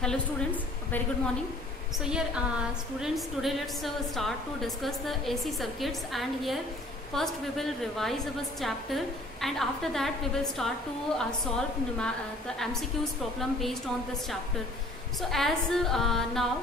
Hello students, very good morning. So here students, today let's start to discuss the AC circuits, and here first we will revise our chapter, and after that we will start to solve the MCQs problem based on this chapter. So as now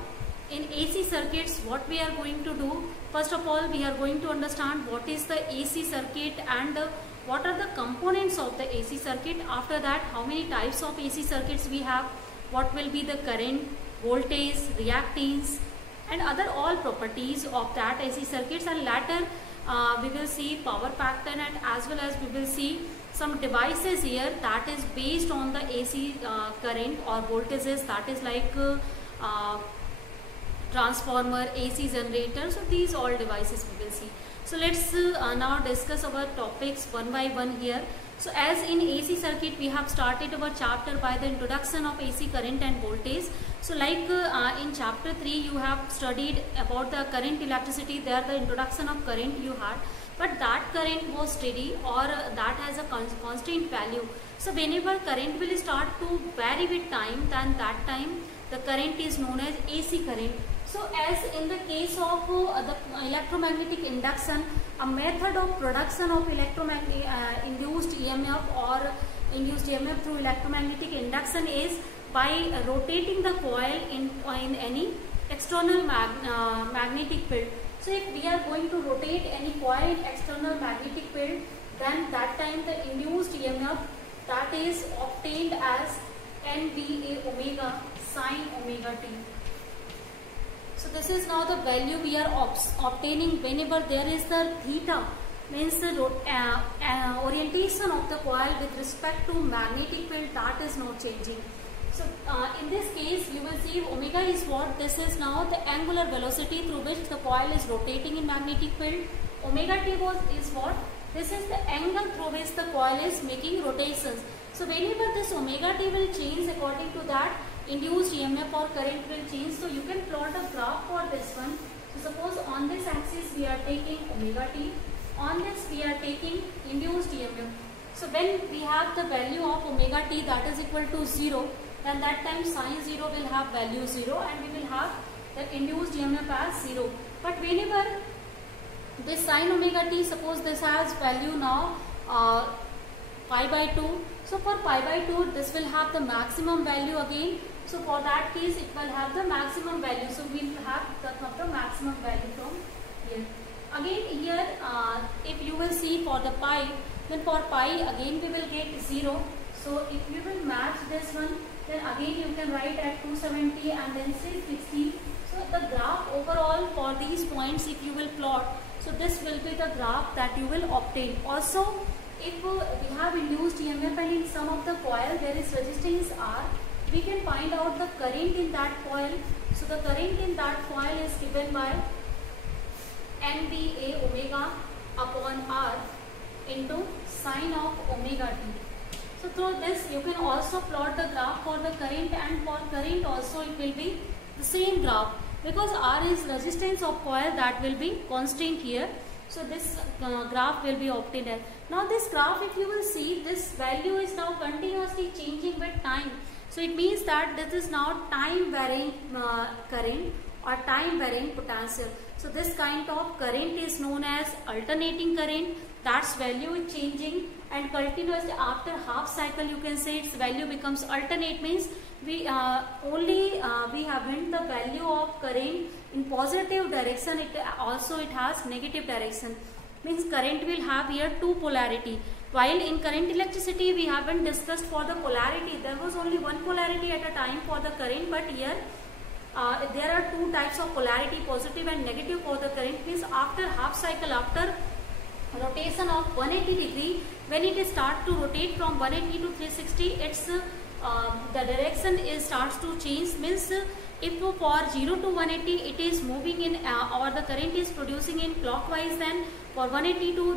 in AC circuits, what we are going to do, first of all we are going to understand what is the AC circuit and what are the components of the AC circuit. After that, how many types of AC circuits we have, what will be the current, voltage, reactance and other all properties of that AC circuits, and later we will see power factor, and as well as we will see some devices here that is based on the AC current or voltages, that is like transformer, AC generator. So these all devices we will see. So let's now discuss our topics one by one here. So as in AC circuit, we have started our chapter by the introduction of AC current and voltage. So like in chapter 3 you have studied about the current, electricity, there the introduction of current you had, but that current was steady or that has a constant value. So whenever current will start to vary with time, then that time the current is known as AC current. So as in the case of the electromagnetic induction, a method of production of induced EMF or induced EMF through electromagnetic induction is by rotating the coil in any external magnetic field. So if we are going to rotate any coil in external magnetic field, then that time the induced EMF that is obtained as NBA omega sine omega t. So this is now the value we are obtaining whenever there is the theta, means the orientation of the coil with respect to magnetic field, that is not changing. So in this case you will see omega is what, this is now the angular velocity through which the coil is rotating in magnetic field. Omega t is what, this is the angle through which the coil is making rotations. So whenever this omega t will change, according to that induced EMF or current will change. So you can plot a graph for this one. So suppose on this axis we are taking omega t, on this we are taking induced EMF. So when we have the value of omega t that is equal to 0, then that time sine 0 will have value 0 and we will have the induced EMF as 0. But whenever this sine omega t, suppose this has value now pi by 2. So for pi by 2 this will have the maximum value again. So for that case it will have the maximum value. So we will have the maximum value from here. Again here if you will see for the pi, then for pi again we will get 0. So if you will match this one, then again you can write at 270 and then 660. So the graph overall for these points if you will plot, so this will be the graph that you will obtain. Also if we have induced EMF and in some of the coil there is resistance R, we can find out the current in that coil. So the current in that coil is given by NBA omega upon R into sine of omega t. So through this you can also plot the graph for the current, and for current also it will be the same graph, because R is resistance of coil, that will be constant here. So this graph will be obtained. Now this graph, if you will see, this value is now continuously changing with time. So it means that this is now time varying current or time varying potential. So this kind of current is known as alternating current, that's value is changing, and continuously after half cycle you can say its value becomes alternate, means we we haven't the value of current in positive direction, it has negative direction, means current will have here two polarity. While in current electricity we haven't discussed for the polarity, there was only one polarity at a time for the current, but here there are two types of polarity, positive and negative for the current. Means after half cycle, after rotation of 180 degree, when it start to rotate from 180 to 360, it's the direction starts to change. Means if for 0 to 180 it is moving in or the current is producing in clockwise, then for 180 to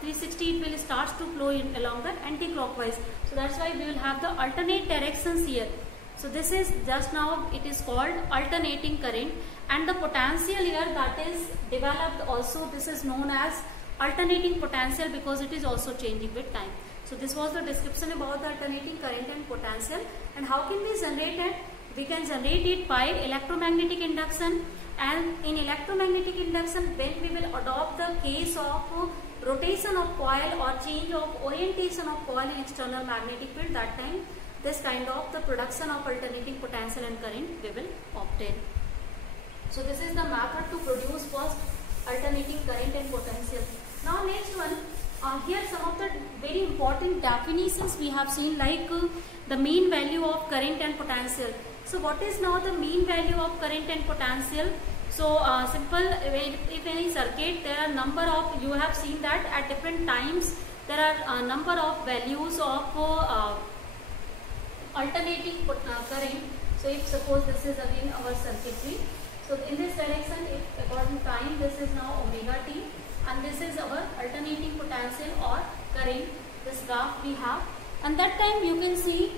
360 it will start to flow in along the anti-clockwise. So that's why we will have the alternate directions here. So this is just now, it is called alternating current, and the potential here that is developed also, this is known as alternating potential, because it is also changing with time. So this was the description about the alternating current and potential, and how can we generate it. We can generate it by electromagnetic induction, and in electromagnetic induction, when we will adopt the case of rotation of coil or change of orientation of coil in external magnetic field, that time this kind of the production of alternating potential and current we will obtain. So this is the method to produce first alternating current and potential. Now next one, here some of the very important definitions we have seen, like the mean value of current and potential. So what is now the mean value of current and potential? So simple, if any circuit, there are number of, you have seen that at different times there are a number of values of alternating current. So if suppose this is again our circuitry, so in this direction, if according to time, this is now omega t, and this is our alternating potential or current, this graph we have, and that time you can see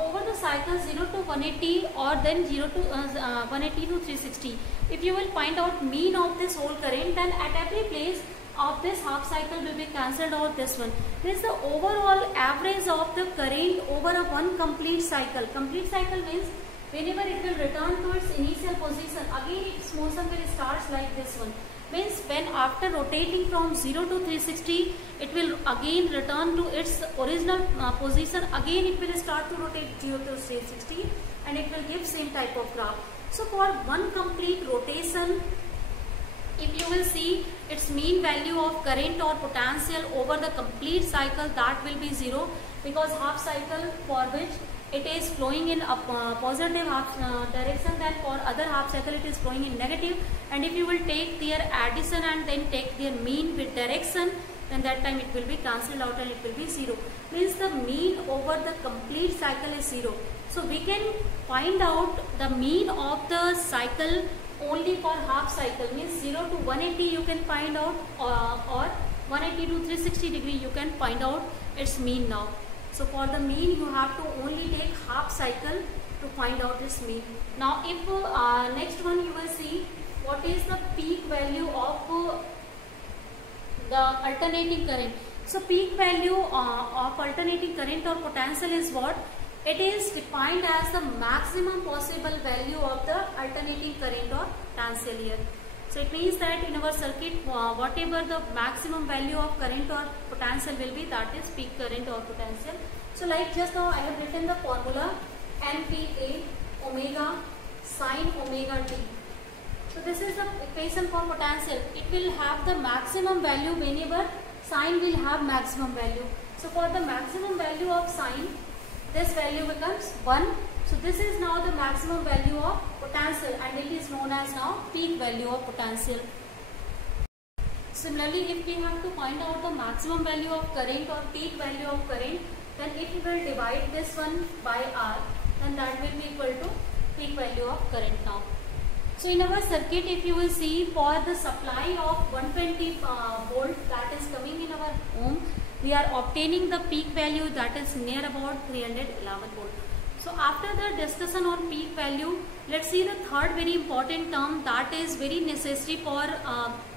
over the cycle 0 to 180 or then 0 to 180 to 360. If you will find out mean of this whole current, then at every place of this half cycle will be cancelled out this one. This is the overall average of the current over a one complete cycle. Complete cycle means whenever it will return to its initial position, again its motion will start like this one. Means when after rotating from 0 to 360, it will again return to its original position. Again it will start to rotate 0 to 360 and it will give same type of graph. So for one complete rotation, if you will see its mean value of current or potential over the complete cycle, that will be 0, because half cycle for which it is flowing in a positive half direction, then for other half cycle it is flowing in negative. And if you will take their addition and then take their mean with direction, then that time it will be cancelled out and it will be 0. Means the mean over the complete cycle is 0. So we can find out the mean of the cycle only for half cycle, means 0 to 180 you can find out, or 180 to 360 degree you can find out its mean now. So for the mean you have to only take half cycle to find out this mean. Now if next one you will see what is the peak value of the alternating current. So peak value of alternating current or potential is what? It is defined as the maximum possible value of the alternating current or potential here. So it means that in our circuit, whatever the maximum value of current or potential will be, that is peak current or potential. So like just now I have written the formula NPA omega sine omega t. So this is the equation for potential. It will have the maximum value whenever sine will have maximum value. So for the maximum value of sine, this value becomes 1. So this is now the maximum value of potential and it is known as now peak value of potential. Similarly, if we have to find out the maximum value of current or peak value of current, then if we will divide this one by R, then that will be equal to peak value of current now. So in our circuit, if you will see, for the supply of 120 volt that is coming in our home, we are obtaining the peak value that is near about 311 volt. So after the discussion on peak value, let's see the third very important term that is very necessary for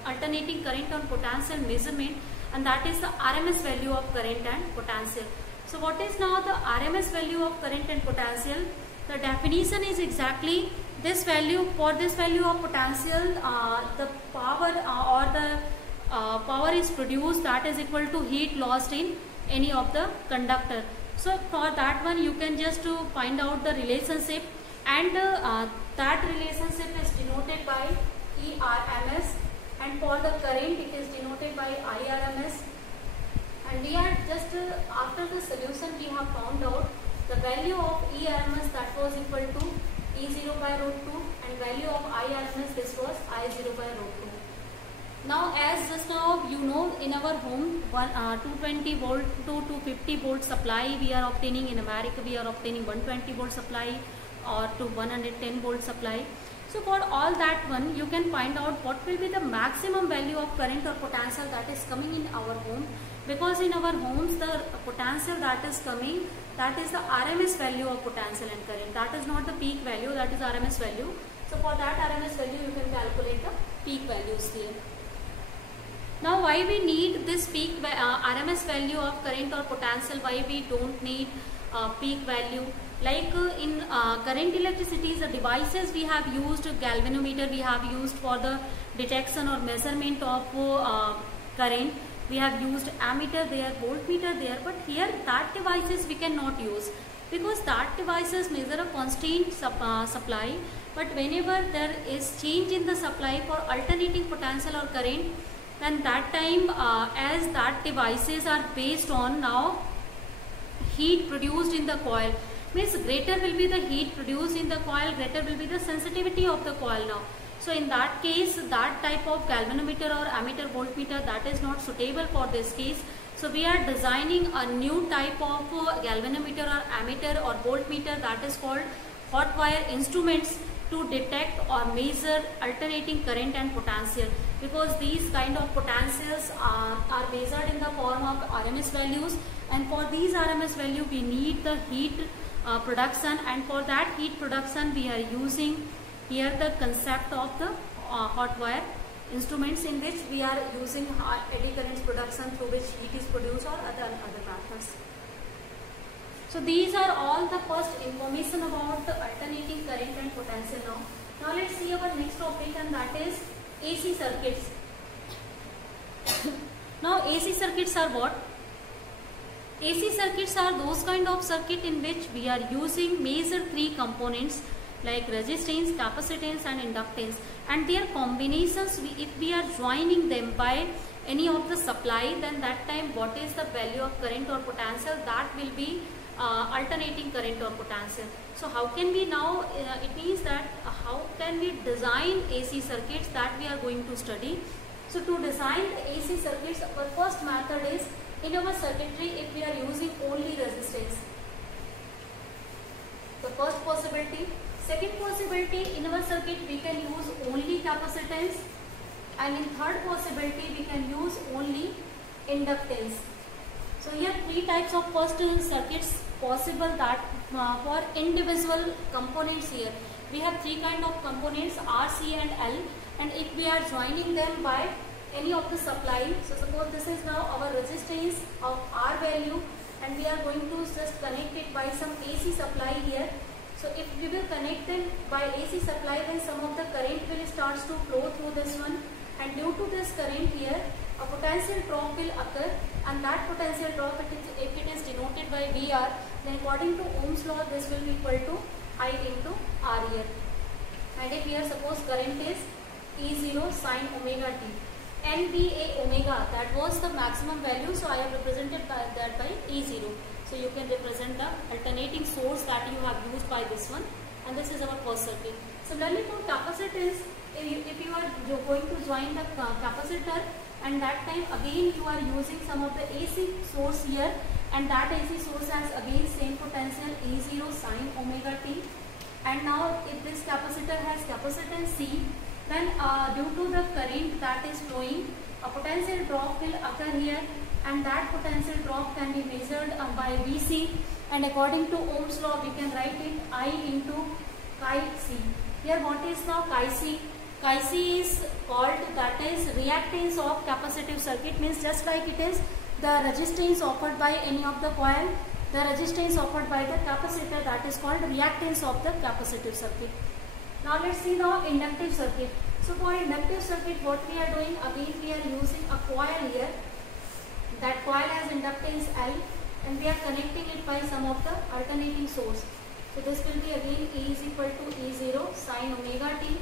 alternating current and potential measurement, and that is the RMS value of current and potential. So what is now the RMS value of current and potential? The definition is exactly this value. For this value of potential, the power or the power is produced that is equal to heat lost in any of the conductor. So for that one you can just find out the relationship, and that relationship is denoted by ERMS, and for the current it is denoted by IRMS. And we are just after the solution we have found out the value of ERMS, that was equal to E0 by root 2, and value of IRMS, this was I0 by root 2. Now as just now you know, in our home 220 volt to 250 volt supply we are obtaining. In America we are obtaining 120 volt supply or to 110 volt supply. So for all that one you can find out what will be the maximum value of current or potential that is coming in our home, because in our homes the potential that is coming, that is the RMS value of potential and current, that is not the peak value, that is RMS value. So for that RMS value you can calculate the peak values there. Now why we need this peak RMS value of current or potential, why we don't need peak value? Like in current electricity, the devices we have used, galvanometer we have used for the detection or measurement of current. We have used ammeter there, voltmeter there, but here that devices we cannot use because that devices measure a constant supply. But whenever there is change in the supply for alternating potential or current, then that time as that devices are based on now heat produced in the coil, means greater will be the heat produced in the coil, greater will be the sensitivity of the coil now. So in that case, that type of galvanometer or ammeter voltmeter, that is not suitable for this case. So we are designing a new type of galvanometer or ammeter or voltmeter, that is called hot wire instruments, to detect or measure alternating current and potential, because these kind of potentials are measured in the form of RMS values, and for these RMS value we need the heat production, and for that heat production we are using here the concept of the hot wire instruments, in which we are using eddy currents production through which heat is produced, or other methods. So these are all the first information about the alternating current and potential. Now let's see our next topic, and that is AC circuits. Now AC circuits are what? AC circuits are those kind of circuit in which we are using major three components like resistance, capacitance and inductance, and their combinations, if we are joining them by any of the supply, then that time what is the value of current or potential, that will be alternating current or potential. So how can we now, it means that how can we design AC circuits, that we are going to study. So to design the AC circuits, our first method is, in our circuitry, if we are using only resistance, the first possibility. Second possibility, in our circuit we can use only capacitance, and in third possibility we can use only inductance. So here three types of first circuits possible, that for individual components here we have three kind of components, R, C and L, and if we are joining them by any of the supply, so suppose this is now our resistance of R value, and we are going to just connect it by some AC supply here. So if we will connect them by AC supply, then some of the current will start to flow through this one, and due to this current here, a potential drop will occur, and that potential drop, if it is denoted by VR, then according to Ohm's law this will be equal to I into R here. And if here suppose current is E0 sin omega t, NBA omega, that was the maximum value, so I have represented that by E0. So you can represent the alternating source that you have used by this one, and this is our first circuit. Similarly for capacitance, if you are going to join the capacitor, and that time again you are using some of the AC source here, and that AC source has again same potential E0 sin omega t, and now if this capacitor has capacitance C, then due to the current that is flowing, a potential drop will occur here, and that potential drop can be measured by Vc, and according to Ohm's law we can write it I into chi C. Here what is now chi C? Chi C is called, that is reactance of capacitive circuit, means just like it is the resistance offered by any of the coil, the resistance offered by the capacitor, that is called reactance of the capacitive circuit. Now let's see now inductive circuit. So for inductive circuit, what we are doing, again we are using a coil here. That coil has inductance L, and we are connecting it by some of the alternating source. So this will be again E is equal to E0 sin omega t,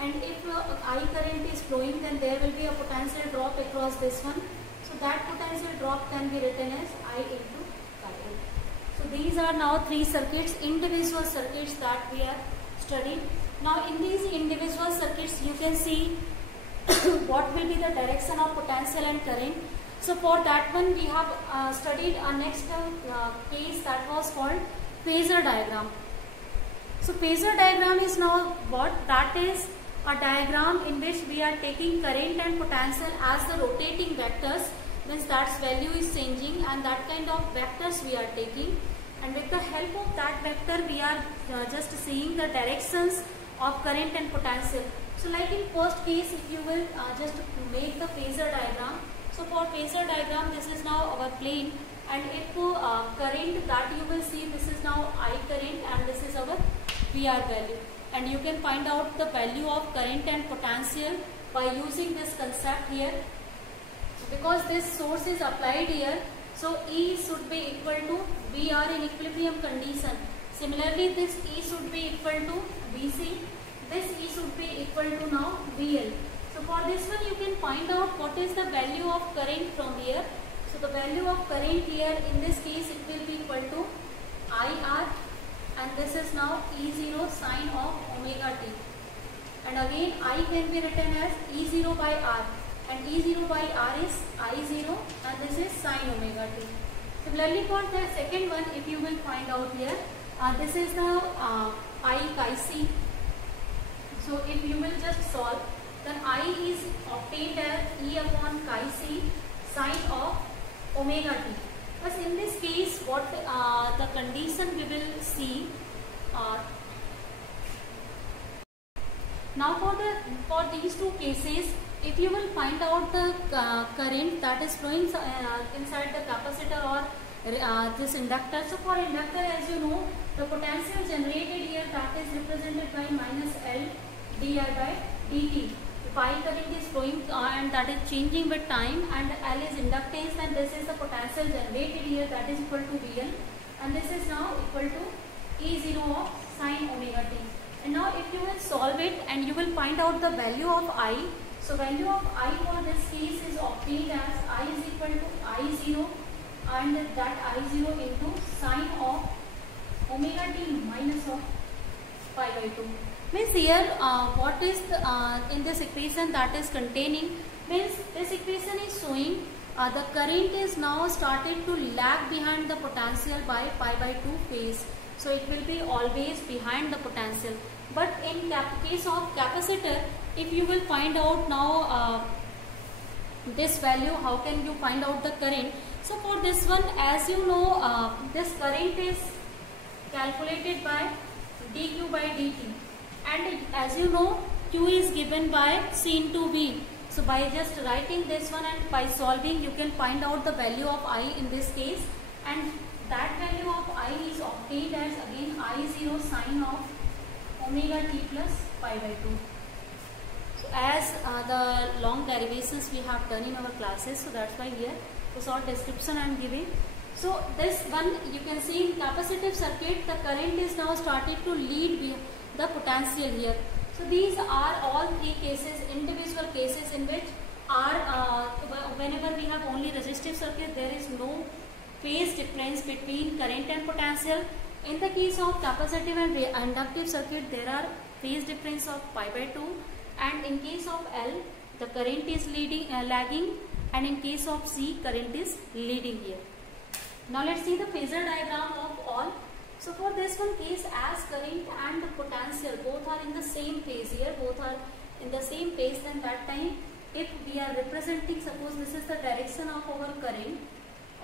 and if I current is flowing, then there will be a potential drop across this one. So that potential drop can be written as I into chi L. So these are now three circuits, individual circuits that we are studying. Now in these individual circuits you can see what will be the direction of potential and current. So for that one we have studied a next case, that was called phasor diagram. So phasor diagram is now what? That is a diagram in which we are taking current and potential as the rotating vectors, means that value is changing, and that kind of vectors we are taking, and with the help of that vector we are just seeing the directions of current and potential. So like in first case, if you will just make the phasor diagram. So for phasor diagram, this is now our plane, And if current, that you will see, this is now I current and this is our VR value. And you can find out the value of current and potential by using this concept here. Because this source is applied here, so E should be equal to VR in equilibrium condition. Similarly, this E should be equal to VC. This E should be equal to now VL. So for this one, you can find out what is the value of current from here. So the value of current here, in this case, it will be equal to IR, and this is now E0 sine of omega t. And again, I can be written as E0 by R, and E0 by R is I0, and this is sine omega t. Similarly, for the second one, if you will find out here, this is the I chi c. So if you will just solve, then I is obtained as E upon chi c sine of omega t. But in this case, what the condition we will see. Now for these two cases, if you will find out the current that is flowing inside the capacitor or this inductor. So for inductor, as you know, the potential generated here, that is represented by minus L di by dt. Pi current is flowing and that is changing with time, and L is inductance, and this is the potential generated here, that is equal to VL, and this is now equal to E0 of sine omega t. And now if you will solve it and you will find out the value of I. So value of I for this case is obtained as I is equal to I0, and that I0 into sine of omega t minus of pi by 2. Means here what is the, in this equation that is containing, means this equation is showing the current is now started to lag behind the potential by pi by 2 phase. So it will be always behind the potential. But in case of capacitor, if you will find out now this value, how can you find out the current? So for this one, as you know, this current is calculated by dq by dt. And as you know, Q is given by C into V. So by just writing this one and by solving, you can find out the value of I in this case. And that value of I is obtained as again I0 sine of omega t plus pi by 2. So as the long derivations we have done in our classes, so that's why here the short description I am giving. So this one, you can see in capacitive circuit, the current is now started to lead the potential here. So these are all three cases, individual cases in which whenever we have only resistive circuit, there is no phase difference between current and potential. In the case of capacitive and inductive circuit, there are phase difference of pi by 2, and in case of L, the current is lagging, and in case of C, current is leading here. Now let's see the phasor diagram of all. So for this one case, as current and the potential both are in the same phase here, both are in the same phase, then that time if we are representing, suppose this is the direction of our current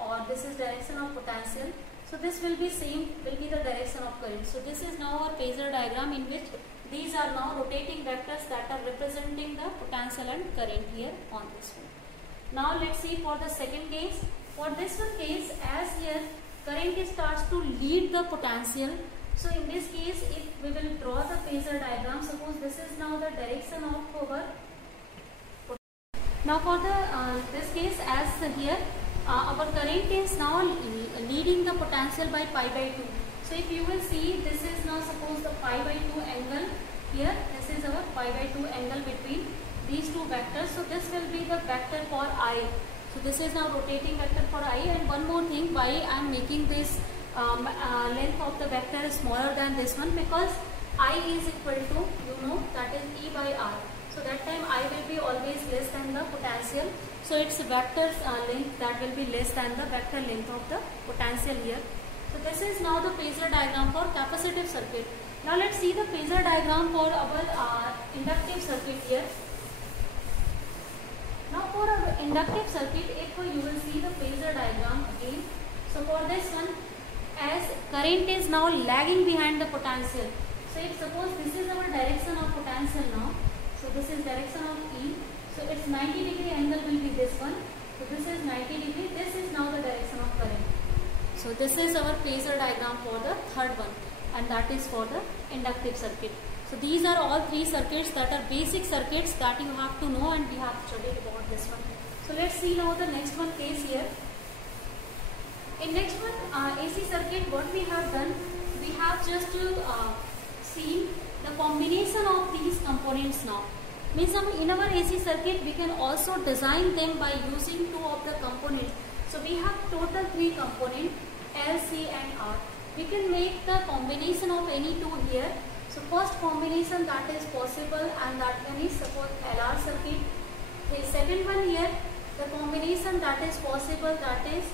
or this is direction of potential, so this will be same, will be the direction of current. So this is now our phasor diagram in which these are now rotating vectors that are representing the potential and current here on this one. Now let's see for the second case. For this one case, as here current starts to lead the potential. So in this case, if we will draw the phasor diagram, suppose this is now the direction of our. Now for the this case, as here our current is now leading the potential by pi by 2. So if you will see, this is now suppose the pi by 2 angle here. This is our pi by 2 angle between these two vectors. So this will be the vector for I. So this is now rotating vector for I. And one more thing, why I am making this length of the vector smaller than this one, because I is equal to, you know, that is E by R. So that time I will be always less than the potential. So its vector length that will be less than the vector length of the potential here. So this is now the phasor diagram for capacitive circuit. Now let's see the phasor diagram for our inductive circuit here. Now for our inductive circuit, if you will see the phasor diagram again. So for this one, as current is now lagging behind the potential. So if suppose this is our direction of potential now. So this is direction of E. So its 90 degree angle will be this one. So this is 90 degree. This is now the direction of current. So this is our phasor diagram for the third one, and that is for the inductive circuit. So these are all three circuits that are basic circuits that you have to know, and we have studied about this one. So let's see now the next one case here. In next one AC circuit, what we have done, we have just seen the combination of these components now. Means in our AC circuit we can also design them by using two of the components. So we have total three components, L, C and R. We can make the combination of any two here. So first combination that is possible, and that one is suppose LR circuit. The second one here, the combination that is possible, that is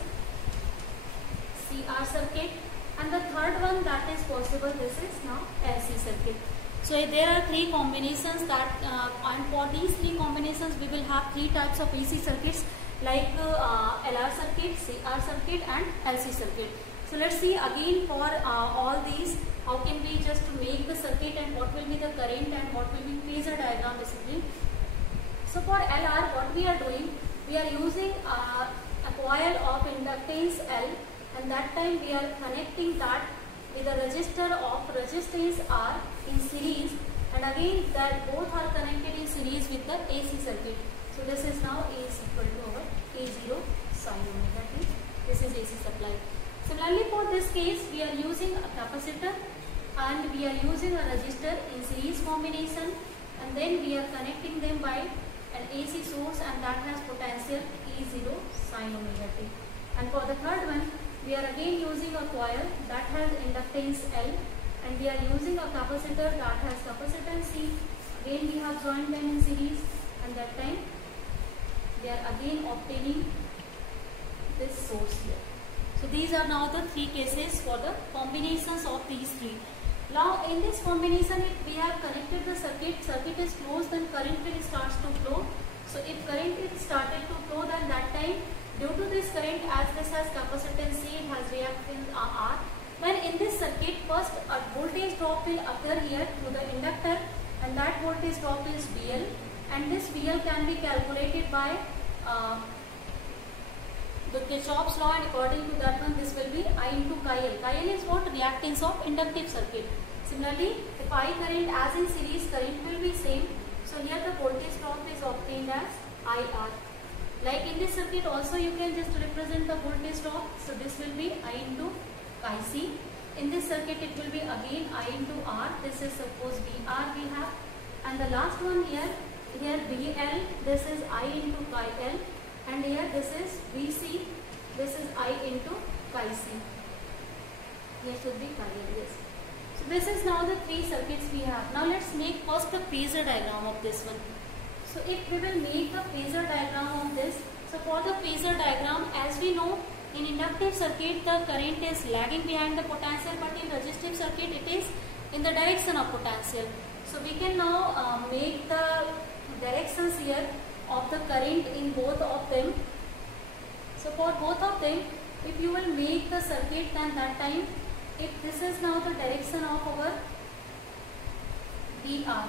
CR circuit, and the third one that is possible, this is now LC circuit. So there are three combinations that and for these three combinations we will have three types of AC circuits like LR circuit, CR circuit and LC circuit. So let's see again for all these, how can we just make the circuit and what will be the current and what will be phasor diagram basically. So for LR, what we are doing, we are using a coil of inductance L, and that time we are connecting that with a resistor of resistance R in series, and again that both are connected in series with the AC circuit. So this is now A is equal to our A0 sin omega t. This is AC supply. Similarly for this case, we are using a capacitor and we are using a resistor in series combination, and then we are connecting them by an AC source, and that has potential E0 sin omega t. And for the third one, we are again using a coil that has inductance L, and we are using a capacitor that has capacitance C. Again we have joined them in series, and that time we are again obtaining this source here. So these are now the three cases for the combinations of these three. Now in this combination, if we have connected the circuit is closed, then current will starts to flow. So if current is started to flow, then that time due to this current, as this has capacitance C, it has reactance R. Then in this circuit, first a voltage drop will occur here through the inductor, and that voltage drop is VL, and this VL can be calculated by the Kirchhoff's law, and according to that one, this will be I into chi L. Chi L is what? Reactance of inductive circuit. Similarly, if I current as in series, current will be same. So here the voltage drop is obtained as IR. Like in this circuit also, you can just represent the voltage drop. So this will be I into chi C. In this circuit, it will be again I into R. This is suppose VR we have. And the last one here VL, this is I into chi L. And here this is VC, this is I into chi C. Here should be chi L, yes. So this is now the three circuits we have. Now let's make first the phasor diagram of this one. So if we will make the phasor diagram of this, so for the phasor diagram, as we know, in inductive circuit the current is lagging behind the potential, but in resistive circuit it is in the direction of potential. So we can now make the directions here of the current in both of them. So for both of them, if you will make the circuit, then that time, if this is now the direction of our VR,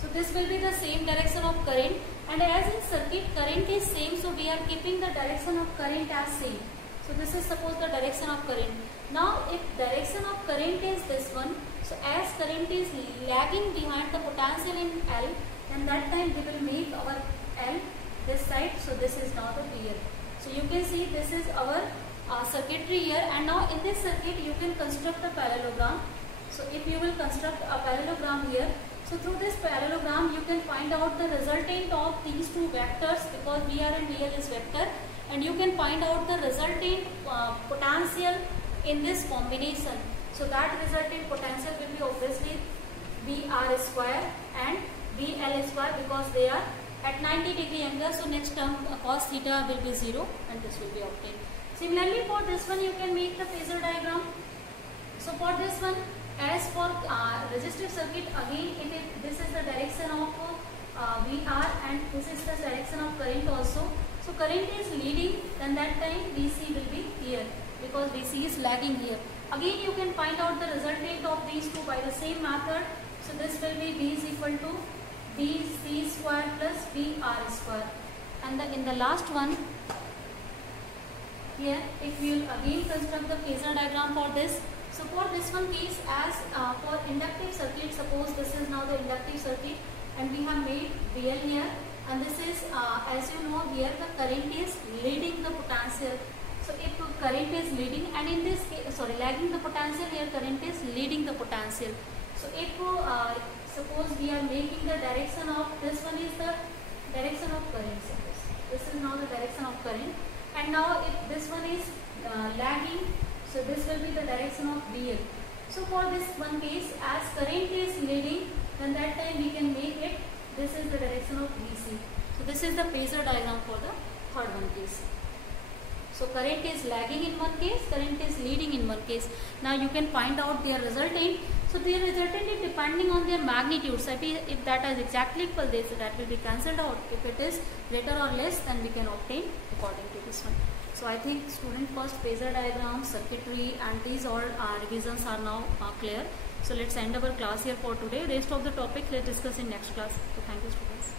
so this will be the same direction of current, and as in circuit current is same, so we are keeping the direction of current as same. So this is suppose the direction of current. Now if direction of current is this one, so as current is lagging behind the potential in L, then that time we will make our L this side. So this is now the PL. So you can see this is our circuitry here, and now in this circuit you can construct a parallelogram. So if you will construct a parallelogram here, so through this parallelogram you can find out the resultant of these two vectors, because VR and VL is vector, and you can find out the resultant potential in this combination. So that resultant potential will be obviously VR square and VL square, because they are at 90-degree angle. So next term cos theta will be 0, and this will be obtained. Similarly for this one, you can make the phasor diagram. So for this one, as for resistive circuit, again this is the direction of VR, and this is the direction of current also. So current is leading, then that time VC will be here, because VC is lagging here. Again you can find out the resultant of these two by the same method. So this will be V is equal to VC square plus VR square, and in the last one here if we will again construct the phasor diagram for this. So for this one case, as for inductive circuit, suppose this is now the inductive circuit and we have made BL here, and this is as you know here the current is leading the potential. So if current is leading, and in this case, lagging the potential, here current is leading the potential. So if suppose we are making the direction of, this one is the direction of current, suppose this is now the direction of current, and now if this one is lagging, so this will be the direction of BL. So for this one case, as current is leading, then that time we can make it, this is the direction of BC. So this is the phasor diagram for the third one case. So current is lagging in one case, current is leading in one case. Now you can find out their resultant. So their resultant is depending on their magnitude. So if that is exactly equal, that will be cancelled out. If it is greater or less, then we can obtain according to this one. So I think student first phasor diagram, circuitry, and these all revisions are now clear. So let's end our class here for today. Rest of the topics let's discuss in next class. So thank you, students.